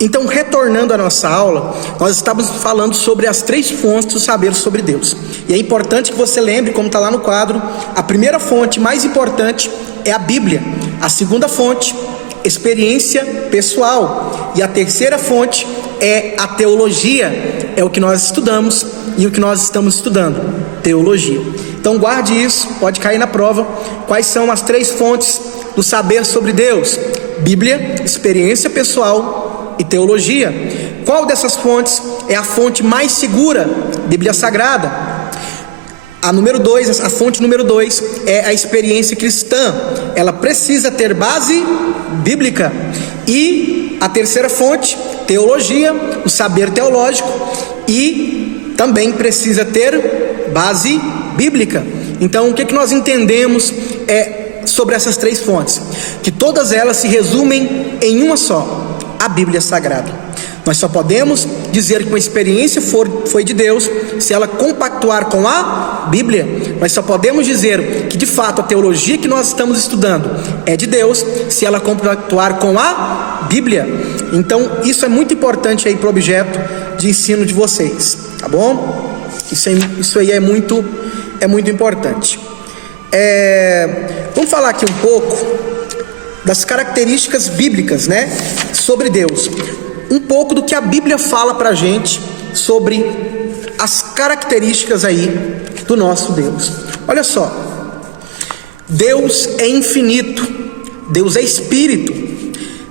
Então, retornando à nossa aula, nós estávamos falando sobre as 3 fontes do saber sobre Deus. E é importante que você lembre, como está lá no quadro, a primeira fonte mais importante é a Bíblia. A segunda fonte, experiência pessoal. E a terceira fonte é a teologia. É o que nós estudamos e o que nós estamos estudando, teologia. Então guarde isso, pode cair na prova. Quais são as 3 fontes do saber sobre Deus? Bíblia, experiência pessoal e teologia. Qual dessas fontes é a fonte mais segura? Bíblia Sagrada. A fonte número 2 é a experiência cristã. Ela precisa ter base bíblica. E a terceira fonte, teologia, o saber teológico, e também precisa ter base bíblica. Então, o que nós entendemos sobre essas 3 fontes? Que todas elas se resumem em uma só: a Bíblia Sagrada. Nós só podemos dizer que uma experiência foi de Deus se ela compactuar com a Bíblia. Nós só podemos dizer que de fato a teologia que nós estamos estudando é de Deus se ela compactuar com a Bíblia. Então isso é muito importante aí para o objeto de ensino de vocês, tá bom? Isso aí é muito importante. Vamos falar aqui um pouco das características bíblicas, né, sobre Deus. Um pouco do que a Bíblia fala pra gente sobre as características aí do nosso Deus. Olha só, Deus é infinito, Deus é espírito,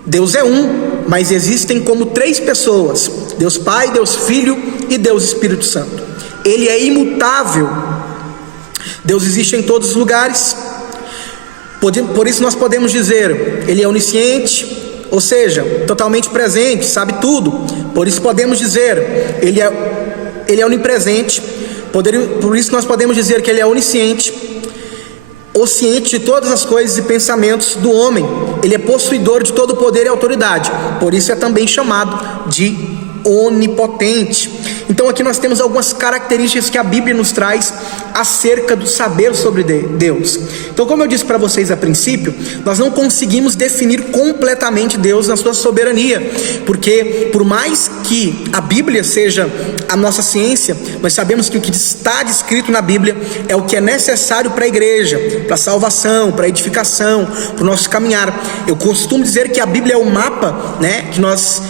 Deus é um, mas existem como 3 pessoas: Deus Pai, Deus Filho e Deus Espírito Santo. Ele é imutável, Deus existe em todos os lugares. Por isso nós podemos dizer, Ele é onisciente, ou seja, totalmente presente, sabe tudo. Por isso podemos dizer, Ele é onipresente. Por isso nós podemos dizer que Ele é onisciente, ciente de todas as coisas e pensamentos do homem. Ele é possuidor de todo poder e autoridade. Por isso é também chamado de onipotente. Então aqui nós temos algumas características que a Bíblia nos traz acerca do saber sobre Deus. Então, como eu disse para vocês a princípio, nós não conseguimos definir completamente Deus na sua soberania, porque por mais que a Bíblia seja a nossa ciência, nós sabemos que o que está descrito na Bíblia é o que é necessário para a igreja, para a salvação, para a edificação, para o nosso caminhar. Eu costumo dizer que a Bíblia é o mapa, né, que nós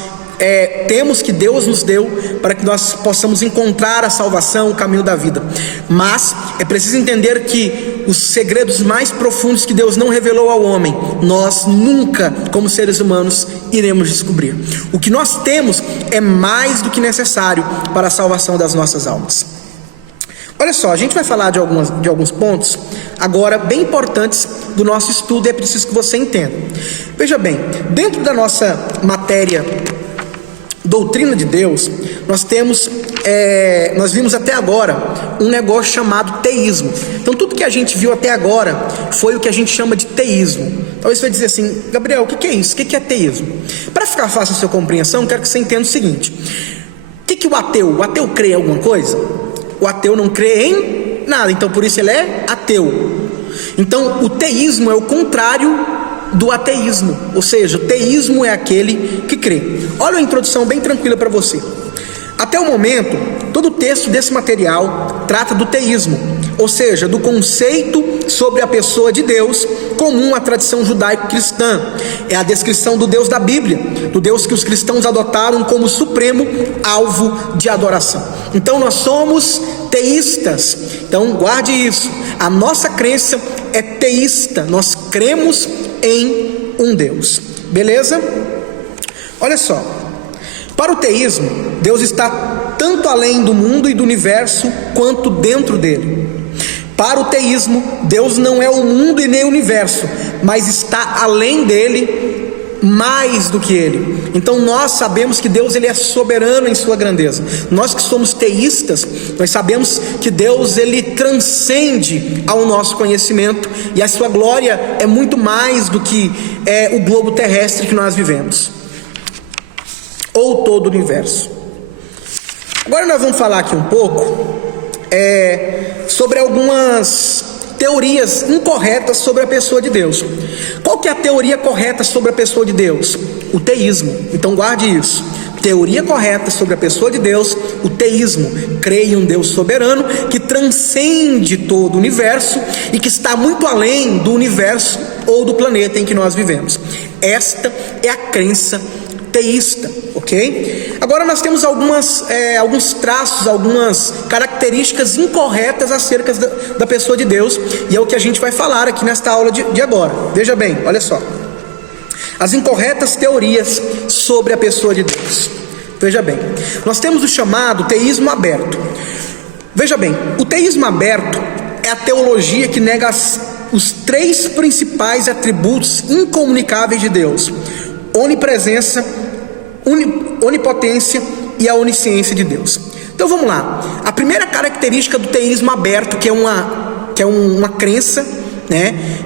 temos, que Deus nos deu para que nós possamos encontrar a salvação, o caminho da vida. Mas é preciso entender que os segredos mais profundos que Deus não revelou ao homem, nós nunca, como seres humanos, iremos descobrir. O que nós temos é mais do que necessário para a salvação das nossas almas. Olha só, a gente vai falar de alguns pontos agora bem importantes do nosso estudo, e é preciso que você entenda. Veja bem, dentro da nossa matéria doutrina de Deus, nós vimos até agora um negócio chamado teísmo. Então tudo que a gente viu até agora foi o que a gente chama de teísmo. Talvez você vai dizer assim: Gabriel, o que é isso? O que é teísmo? Para ficar fácil a sua compreensão, quero que você entenda o seguinte: o que o ateu crê em alguma coisa? O ateu não crê em nada, então por isso ele é ateu. Então o teísmo é o contrário do ateísmo, ou seja, o teísmo é aquele que crê. Olha uma introdução bem tranquila para você. Até o momento, todo o texto desse material trata do teísmo, ou seja, do conceito sobre a pessoa de Deus comum à tradição judaico-cristã. É a descrição do Deus da Bíblia, do Deus que os cristãos adotaram como supremo alvo de adoração. Então nós somos teístas. Então guarde isso, a nossa crença é teísta, nós cremos em um Deus, beleza? Olha só, para o teísmo, Deus está tanto além do mundo e do universo quanto dentro dele. Para o teísmo, Deus não é o mundo e nem o universo, mas está além dele, mais do que ele. Então nós sabemos que Deus, ele é soberano em sua grandeza. Nós que somos teístas, nós sabemos que Deus, ele transcende ao nosso conhecimento, e a sua glória é muito mais do que o globo terrestre que nós vivemos, ou todo o universo. Agora nós vamos falar aqui um pouco sobre algumas teorias incorretas sobre a pessoa de Deus. Qual que é a teoria correta sobre a pessoa de Deus? o teísmo. Então guarde isso. Teoria correta sobre a pessoa de Deus, o teísmo. Crê em um Deus soberano que transcende todo o universo e que está muito além do universo ou do planeta em que nós vivemos. Esta é a crença teísta, ok? Agora nós temos alguns traços, algumas características incorretas acerca da pessoa de Deus, e é o que a gente vai falar aqui nesta aula de agora. Veja bem, olha só. As incorretas teorias sobre a pessoa de Deus. Veja bem, nós temos o chamado teísmo aberto. Veja bem, o teísmo aberto é a teologia que nega os três principais atributos incomunicáveis de Deus: onipresença, onipotência e a onisciência de Deus. Então vamos lá. A primeira característica do teísmo aberto, que é uma crença,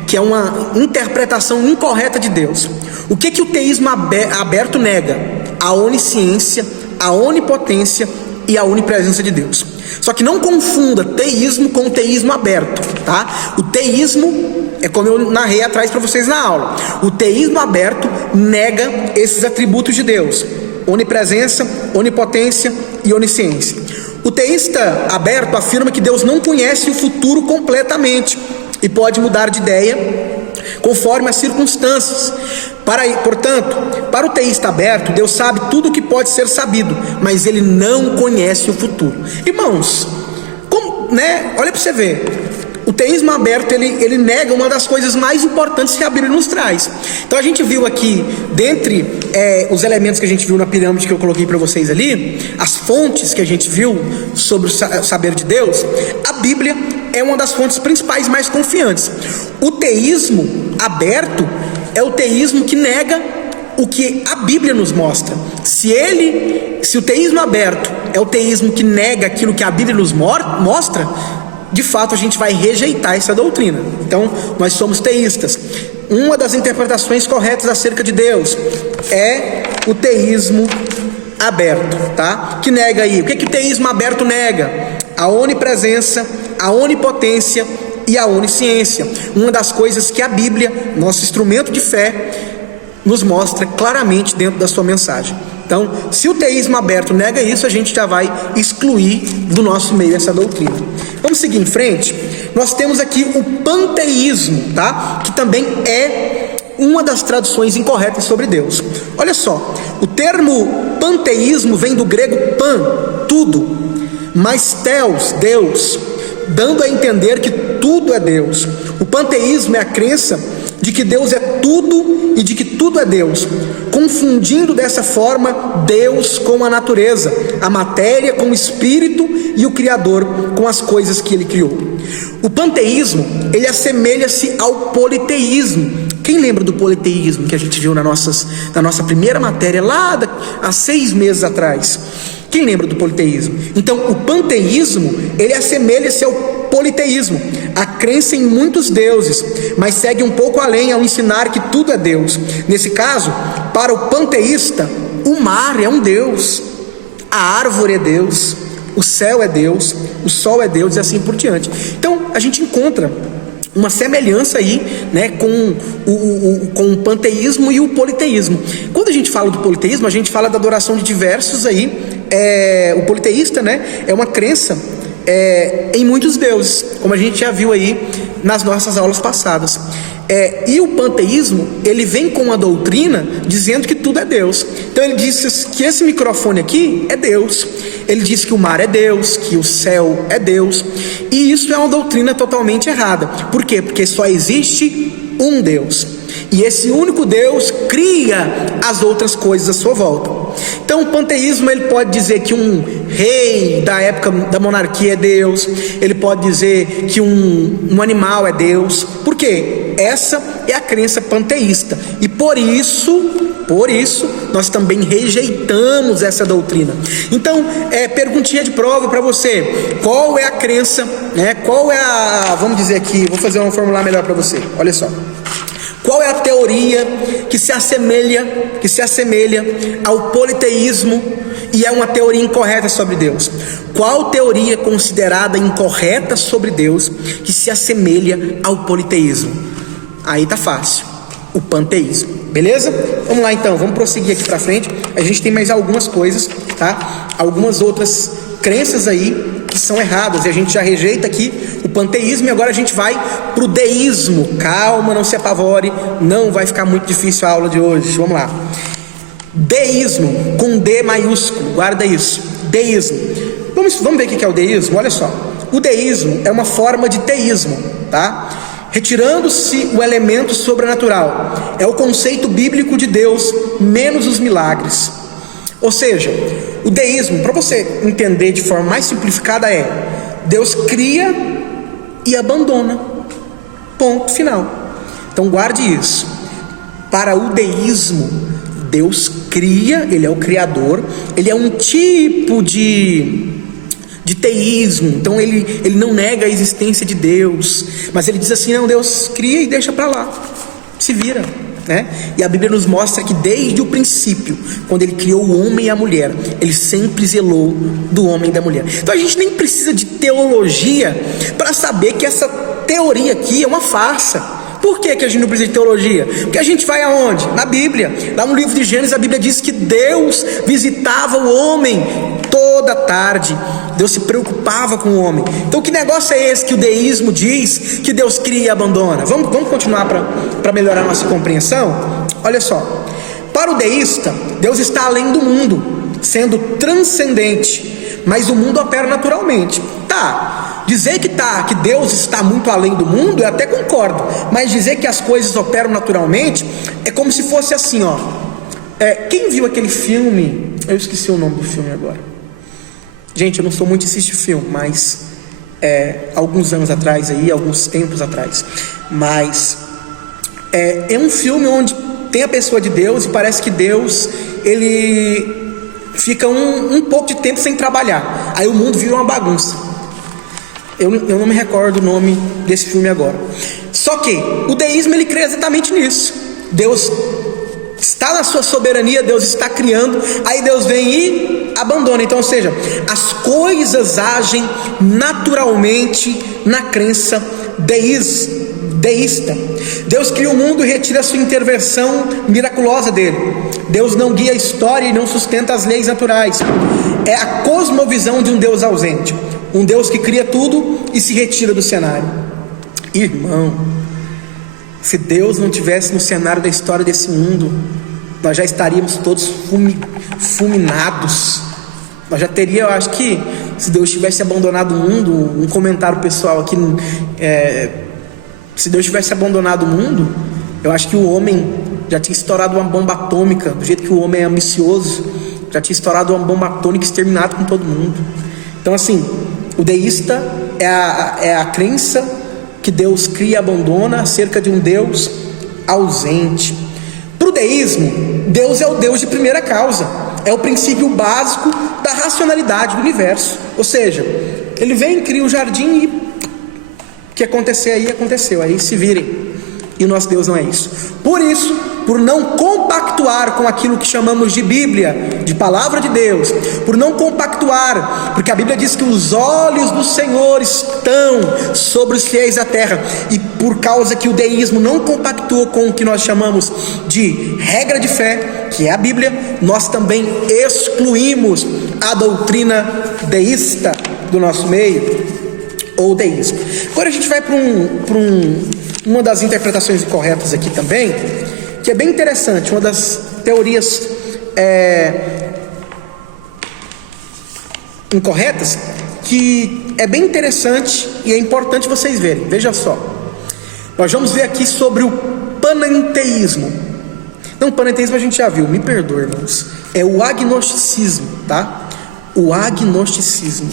que é uma interpretação incorreta de Deus. O que o teísmo aberto nega? A onisciência, a onipotência e a onipresença de Deus. Só que não confunda teísmo com teísmo aberto, tá? O teísmo é como eu narrei atrás para vocês na aula. O teísmo aberto nega esses atributos de Deus: onipresença, onipotência e onisciência. O teísta aberto afirma que Deus não conhece o futuro completamente e pode mudar de ideia conforme as circunstâncias. Portanto, para o teísta aberto, Deus sabe tudo o que pode ser sabido, mas ele não conhece o futuro. Irmãos, olha para você ver. O teísmo aberto, ele nega uma das coisas mais importantes que a Bíblia nos traz. Então a gente viu aqui, dentre os elementos que a gente viu na pirâmide que eu coloquei para vocês ali, as fontes que a gente viu sobre o saber de Deus, a Bíblia é uma das fontes principais mais confiantes. O teísmo aberto é o teísmo que nega o que a Bíblia nos mostra. Se o teísmo aberto é o teísmo que nega aquilo que a Bíblia nos mostra, de fato a gente vai rejeitar essa doutrina. Então nós somos teístas. Uma das interpretações corretas acerca de Deus é o teísmo aberto, tá? Que nega aí, o que o teísmo aberto nega? A onipresença, a onipotência e a onisciência. Uma das coisas que a Bíblia, nosso instrumento de fé, nos mostra claramente dentro da sua mensagem. Então, se o teísmo aberto nega isso, a gente já vai excluir do nosso meio essa doutrina. Vamos seguir em frente. Nós temos aqui o panteísmo, tá? Que também é uma das traduções incorretas sobre Deus. Olha só, o termo panteísmo vem do grego pan, tudo, mas theos, Deus, dando a entender que tudo é Deus. O panteísmo é a crença de que Deus é tudo e de que tudo é Deus, confundindo dessa forma Deus com a natureza, a matéria com o espírito e o Criador com as coisas que ele criou. O panteísmo, ele assemelha-se ao politeísmo. Quem lembra do politeísmo que a gente viu na nossa primeira matéria lá há 6 meses atrás? Quem lembra do politeísmo? Então, o panteísmo, ele assemelha-se ao politeísmo, a crença em muitos deuses, mas segue um pouco além ao ensinar que tudo é Deus. Nesse caso, para o panteísta, o mar é um Deus, a árvore é Deus, o céu é Deus, o sol é Deus e assim por diante. Então, a gente encontra uma semelhança aí, com o panteísmo e o politeísmo. Quando a gente fala do politeísmo, a gente fala da adoração de diversos aí. O politeísta, é uma crença em muitos deuses, como a gente já viu aí nas nossas aulas passadas. E o panteísmo, ele vem com uma doutrina dizendo que tudo é Deus. Então ele diz que esse microfone aqui é Deus, ele diz que o mar é Deus, que o céu é Deus, e isso é uma doutrina totalmente errada. Por quê? Porque só existe um Deus, e esse único Deus cria as outras coisas à sua volta. Então o panteísmo, ele pode dizer que um rei da época da monarquia é Deus, ele pode dizer que um animal é Deus. Por quê? Essa é a crença panteísta, e por isso nós também rejeitamos essa doutrina. Então, perguntinha de prova para você: qual é a crença, vamos dizer aqui, vou fazer uma formular melhor para você, olha só. Qual é a teoria que se assemelha ao politeísmo e é uma teoria incorreta sobre Deus? Qual teoria considerada incorreta sobre Deus que se assemelha ao politeísmo? Aí tá fácil: o panteísmo. beleza? Vamos lá então, vamos prosseguir aqui para frente. A gente tem mais algumas coisas, tá? Algumas outras crenças aí que são erradas, e a gente já rejeita aqui o panteísmo, e agora a gente vai pro deísmo. Calma, não se apavore, não vai ficar muito difícil a aula de hoje. Vamos lá. Deísmo, com D maiúsculo, guarda isso. Deísmo. Vamos ver o que é o deísmo. Olha só, o deísmo é uma forma de teísmo, tá? Retirando-se o elemento sobrenatural, é o conceito bíblico de Deus menos os milagres. Ou seja, o deísmo, para você entender de forma mais simplificada, é: Deus cria e abandona, ponto final. Então guarde isso. Para o deísmo, Deus cria, Ele é o Criador, Ele é um tipo de teísmo. Então ele não nega a existência de Deus, mas ele diz assim: não, Deus cria e deixa para lá, se vira, né? E a Bíblia nos mostra que desde o princípio, quando Ele criou o homem e a mulher, Ele sempre zelou do homem e da mulher. Então a gente nem precisa de teologia para saber que essa teoria aqui é uma farsa. Por que a gente não precisa de teologia? Porque a gente vai aonde? Na Bíblia. Lá no livro de Gênesis, a Bíblia diz que Deus visitava o homem toda tarde. Deus se preocupava com o homem. Então que negócio é esse que o deísmo diz que Deus cria e abandona? Vamos continuar para melhorar a nossa compreensão? Olha só, para o deísta, Deus está além do mundo, sendo transcendente, mas o mundo opera naturalmente. Dizer que Deus está muito além do mundo, eu até concordo, mas dizer que as coisas operam naturalmente é como se fosse assim, ó. Quem viu aquele filme? Eu esqueci o nome do filme agora. Gente, eu não sou muito de assistir filme, mas alguns anos atrás aí, alguns tempos atrás. Mas é um filme onde tem a pessoa de Deus e parece que Deus, ele fica um pouco de tempo sem trabalhar. Aí o mundo vira uma bagunça. Eu não me recordo o nome desse filme agora. Só que o deísmo, ele crê exatamente nisso. Deus está na sua soberania, Deus está criando, aí Deus vem e abandona. Então, ou seja, as coisas agem naturalmente na crença deísta. Deus cria o mundo e retira a sua intervenção miraculosa dele. Deus não guia a história e não sustenta as leis naturais. É a cosmovisão de um Deus ausente, um Deus que cria tudo e se retira do cenário. Irmão, se Deus não tivesse no cenário da história desse mundo, nós já estaríamos todos fulminados. Nós já teria, eu acho que, se Deus tivesse abandonado o mundo, um comentário pessoal aqui, se Deus tivesse abandonado o mundo, eu acho que o homem já tinha estourado uma bomba atômica. Do jeito que o homem é ambicioso, já tinha estourado uma bomba atômica e exterminado com todo mundo. Então assim, o deísta é a crença que Deus cria e abandona acerca de um Deus ausente. Para o deísmo, Deus é o Deus de primeira causa, é o princípio básico da racionalidade do universo. Ou seja, Ele vem, cria um jardim e o que acontecer aí, aconteceu, aí se virem. E o nosso Deus não é isso. Por isso, por não compactuar com aquilo que chamamos de Bíblia, de palavra de Deus, por não compactuar, porque a Bíblia diz que os olhos do Senhor estão sobre os fiéis da terra, e por causa que o deísmo não compactuou com o que nós chamamos de regra de fé, que é a Bíblia, nós também excluímos a doutrina deísta do nosso meio, ou deísmo. Agora a gente vai para uma das interpretações incorretas aqui também, que é bem interessante, uma das teorias incorretas, que é bem interessante e é importante vocês verem. Veja só, nós vamos ver aqui sobre o panenteísmo. Não, panenteísmo a gente já viu, me perdoe, irmãos. É o agnosticismo, tá? O agnosticismo.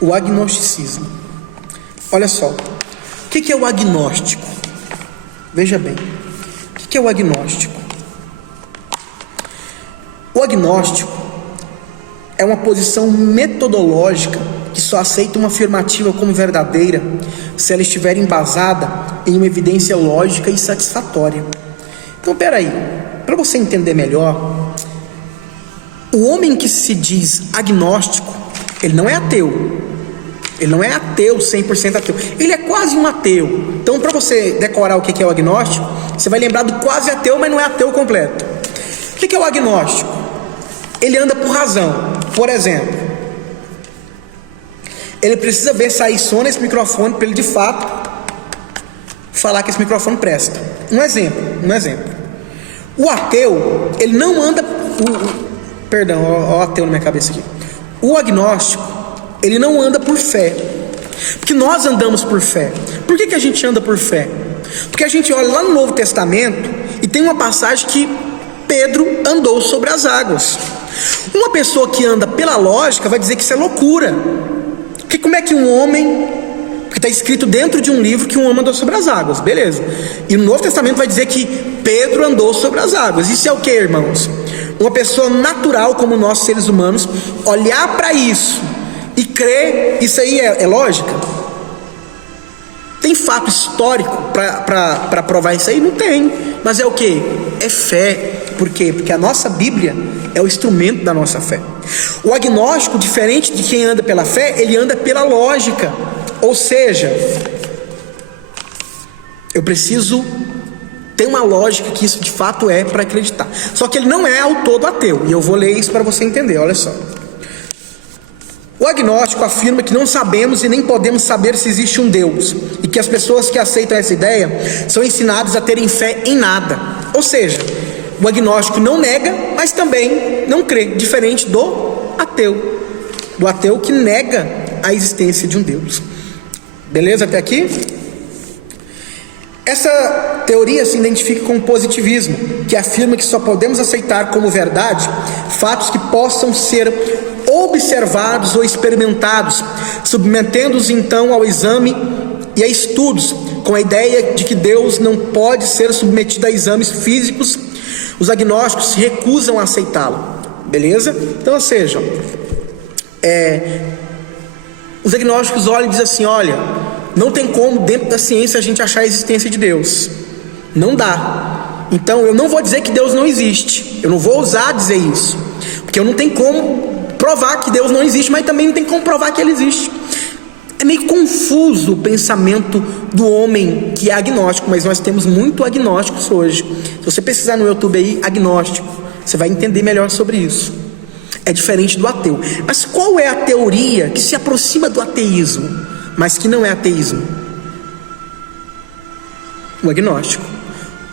O agnosticismo. Olha só, o que é o agnóstico? Veja bem, o que é o agnóstico? O agnóstico é uma posição metodológica que só aceita uma afirmativa como verdadeira se ela estiver embasada em uma evidência lógica e satisfatória. Então, peraí, para você entender melhor, o homem que se diz agnóstico, ele não é ateu. Ele não é ateu, 100% ateu. Ele é quase um ateu. Então, para você decorar o que é o agnóstico, você vai lembrar do quase ateu, mas não é ateu completo. O que é o agnóstico? Ele anda por razão. Por exemplo, ele precisa ver sair som nesse microfone para ele de fato falar que esse microfone presta. Um exemplo. O ateu, ele não anda... Perdão, ó, ateu na minha cabeça aqui. O agnóstico, ele não anda por fé. Porque nós andamos por fé. Por que a gente anda por fé? Porque a gente olha lá no Novo Testamento e tem uma passagem que Pedro andou sobre as águas. Uma pessoa que anda pela lógica vai dizer que isso é loucura. Porque como é que um homem... Porque está escrito dentro de um livro que um homem andou sobre as águas, beleza. E no Novo Testamento vai dizer que Pedro andou sobre as águas. Isso é o que, irmãos? Uma pessoa natural como nós, seres humanos, olhar para isso e crer, isso aí é lógica? Tem fato histórico para provar isso aí? Não tem. Mas é o que? É fé. Por quê? Porque a nossa Bíblia é o instrumento da nossa fé. O agnóstico, diferente de quem anda pela fé, ele anda pela lógica. Ou seja, eu preciso ter uma lógica que isso de fato é para acreditar. Só que ele não é ao todo ateu. E eu vou ler isso para você entender, olha só. O agnóstico afirma que não sabemos e nem podemos saber se existe um Deus, e que as pessoas que aceitam essa ideia são ensinadas a terem fé em nada. Ou seja, o agnóstico não nega, mas também não crê, diferente do ateu. Do ateu que nega a existência de um Deus. Beleza até aqui? Essa teoria se identifica com o positivismo, que afirma que só podemos aceitar como verdade fatos que possam ser observados ou experimentados, submetendo-os então ao exame e a estudos, com a ideia de que Deus não pode ser submetido a exames físicos. Os agnósticos se recusam a aceitá-lo. Beleza? Então, ou seja, os agnósticos olham e dizem assim: olha, não tem como dentro da ciência a gente achar a existência de Deus. Não dá. Então eu não vou dizer que Deus não existe. Eu não vou ousar dizer isso, porque eu não tenho como provar que Deus não existe, mas também não tem como provar que Ele existe. É meio confuso o pensamento do homem que é agnóstico, mas nós temos muito agnósticos hoje. Se você pesquisar no YouTube aí, agnóstico, você vai entender melhor sobre isso. É diferente do ateu. Mas qual é a teoria que se aproxima do ateísmo, mas que não é ateísmo? O agnóstico.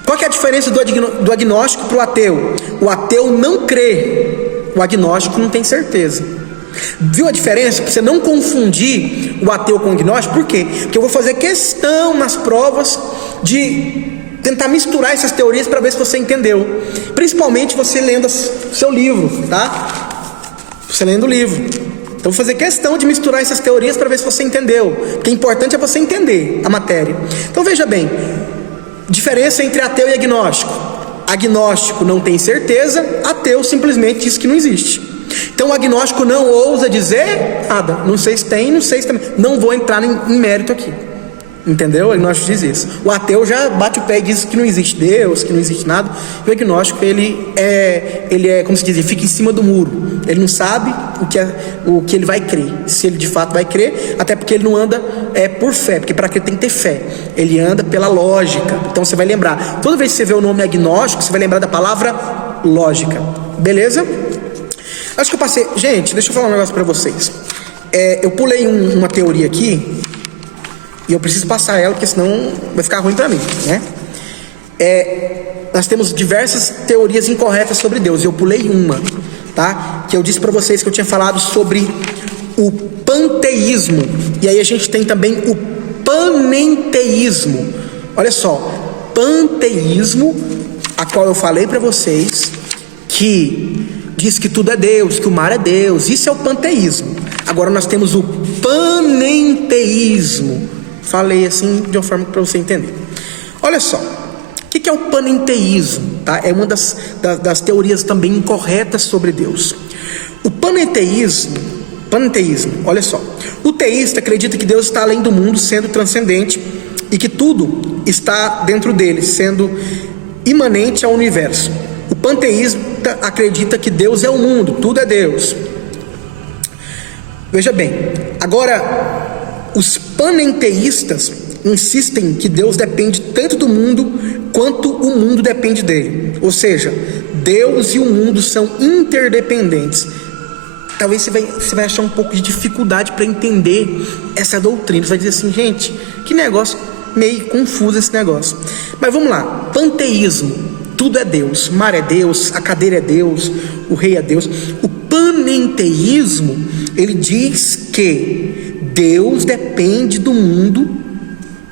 Qual que é a diferença do agnóstico para o ateu? O ateu não crê, o agnóstico não tem certeza. Viu a diferença? Para você não confundir o ateu com o agnóstico. Por quê? Porque eu vou fazer questão nas provas de tentar misturar essas teorias para ver se você entendeu. Principalmente você lendo seu livro, tá? Você lendo o livro. Então vou fazer questão de misturar essas teorias para ver se você entendeu. Porque o importante é você entender a matéria. Então veja bem, diferença entre ateu e agnóstico. Agnóstico não tem certeza, ateu simplesmente diz que não existe. Então o agnóstico não ousa dizer nada. Não sei se tem, não sei se também. Não vou entrar em mérito aqui. Entendeu? O agnóstico diz isso. O ateu já bate o pé e diz que não existe Deus, que não existe nada. E o agnóstico, ele é, como se diz, ele fica em cima do muro. Ele não sabe o que ele vai crer, se ele de fato vai crer, até porque ele não anda por fé, porque para crer tem que ter fé. Ele anda pela lógica. Então você vai lembrar, toda vez que você vê o nome agnóstico, você vai lembrar da palavra lógica. Beleza? Acho que eu passei. Gente, deixa eu falar um negócio para vocês. Eu pulei uma teoria aqui e eu preciso passar ela, porque senão vai ficar ruim para mim, né? Nós temos diversas teorias incorretas sobre Deus. Eu pulei uma, tá? Que eu disse para vocês que eu tinha falado sobre o panteísmo. E aí a gente tem também o panenteísmo. Olha só, panteísmo, a qual eu falei para vocês que diz que tudo é Deus, que o mar é Deus. Isso é o panteísmo. Agora nós temos o panenteísmo. Falei assim de uma forma para você entender. Olha só, o que é o panenteísmo? Tá? É uma das teorias também incorretas sobre Deus. O panenteísmo, olha só. O teísta acredita que Deus está além do mundo, sendo transcendente, e que tudo está dentro dele, sendo imanente ao universo. O panteísta acredita que Deus é o mundo, tudo é Deus. Veja bem, agora Os panenteístas insistem que Deus depende tanto do mundo quanto o mundo depende dele. Ou seja, Deus e o mundo são interdependentes. Talvez você vai achar um pouco de dificuldade para entender essa doutrina. Você vai dizer assim, gente, que negócio meio confuso esse negócio. Mas vamos lá, panteísmo, tudo é Deus, o mar é Deus, a cadeira é Deus, o rei é Deus. O panenteísmo, ele diz que Deus depende do mundo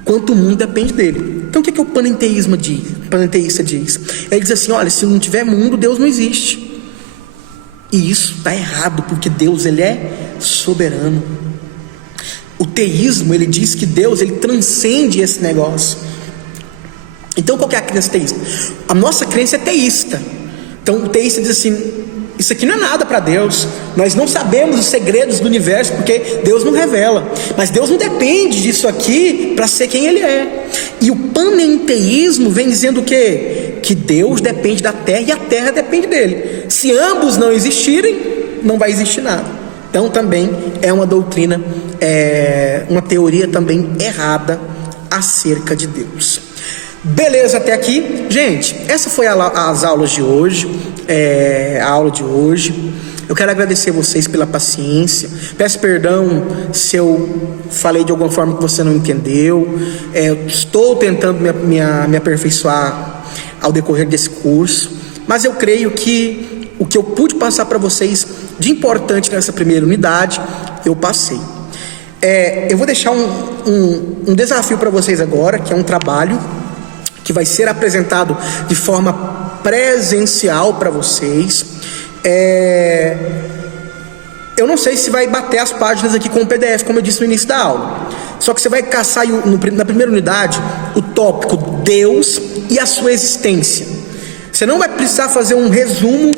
quanto o mundo depende dele. Então o que o panenteísmo diz? O panenteísta diz? Ele diz assim, olha, se não tiver mundo, Deus não existe. E isso está errado, porque Deus, ele é soberano. O teísmo, ele diz que Deus, ele transcende esse negócio. Então qual que é a crença teísta? A nossa crença é teísta. Então o teísta diz assim, isso aqui não é nada para Deus, nós não sabemos os segredos do universo, porque Deus não revela, mas Deus não depende disso aqui para ser quem Ele é. E o panenteísmo vem dizendo o quê? Que Deus depende da terra e a terra depende dele. Se ambos não existirem, não vai existir nada. Então também é uma doutrina, uma teoria também errada acerca de Deus. Beleza até aqui? Gente, essa foi as aulas de hoje, a aula de hoje. Eu quero agradecer vocês pela paciência. Peço perdão se eu falei de alguma forma que você não entendeu. Estou tentando me aperfeiçoar ao decorrer desse curso, mas eu creio que o que eu pude passar para vocês de importante nessa primeira unidade, eu passei. Eu vou deixar um desafio para vocês agora, que é um trabalho que vai ser apresentado de forma presencial para vocês. Eu não sei se vai bater as páginas aqui com o PDF, como eu disse no início da aula. Só que você vai caçar na primeira unidade o tópico Deus e a sua existência. Você não vai precisar fazer um resumo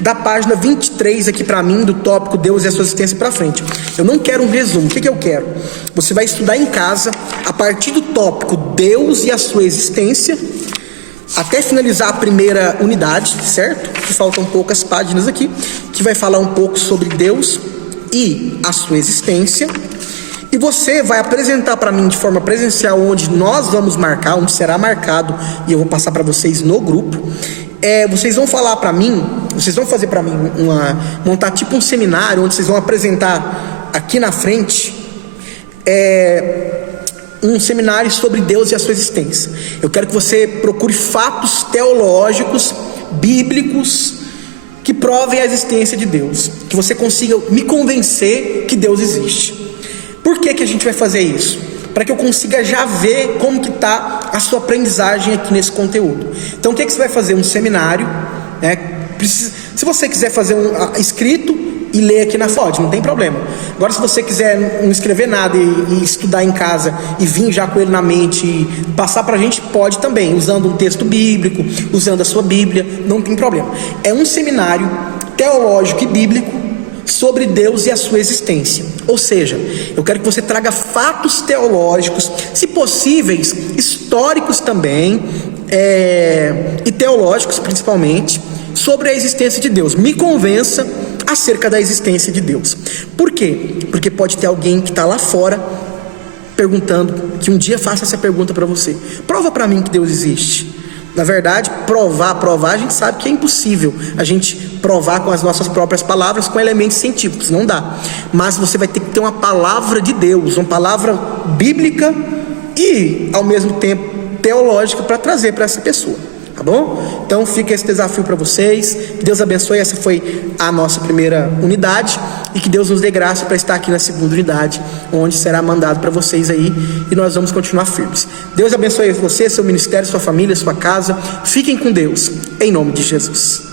da página 23 aqui para mim, do tópico Deus e a sua existência para frente. Eu não quero um resumo. O que eu quero? Você vai estudar em casa a partir do tópico Deus e a sua existência até finalizar a primeira unidade, certo? Que faltam poucas páginas aqui, que vai falar um pouco sobre Deus e a sua existência. E você vai apresentar para mim de forma presencial, onde nós vamos marcar, onde será marcado, e eu vou passar para vocês no grupo. Vocês vão falar para mim, vocês vão fazer para mim montar tipo um seminário, onde vocês vão apresentar aqui na frente um seminário sobre Deus e a sua existência. Eu quero que você procure fatos teológicos, bíblicos, que provem a existência de Deus, que você consiga me convencer que Deus existe. Por que a gente vai fazer isso? Para que eu consiga já ver como que está a sua aprendizagem aqui nesse conteúdo. Então o que você vai fazer? Um seminário, se você quiser fazer escrito e ler aqui na FOD, não tem problema. Agora, se você quiser não escrever nada e estudar em casa e vir já com ele na mente e passar para a gente, pode também, usando um texto bíblico, usando a sua Bíblia, não tem problema. É um seminário teológico e bíblico sobre Deus e a sua existência. Ou seja, eu quero que você traga fatos teológicos, se possíveis, históricos também, e teológicos principalmente, sobre a existência de Deus. Me convença acerca da existência de Deus. Por quê? Porque pode ter alguém que está lá fora perguntando, que um dia faça essa pergunta para você: prova para mim que Deus existe. Na verdade, provar, a gente sabe que é impossível a gente provar com as nossas próprias palavras, com elementos científicos, não dá. Mas você vai ter que ter uma palavra de Deus, uma palavra bíblica e, ao mesmo tempo, teológica para trazer para essa pessoa, tá bom? Então fica esse desafio para vocês. Que Deus abençoe. Essa foi a nossa primeira unidade, e que Deus nos dê graça para estar aqui na segunda unidade, onde será mandado para vocês aí, e nós vamos continuar firmes. Deus abençoe você, seu ministério, sua família, sua casa. Fiquem com Deus, em nome de Jesus.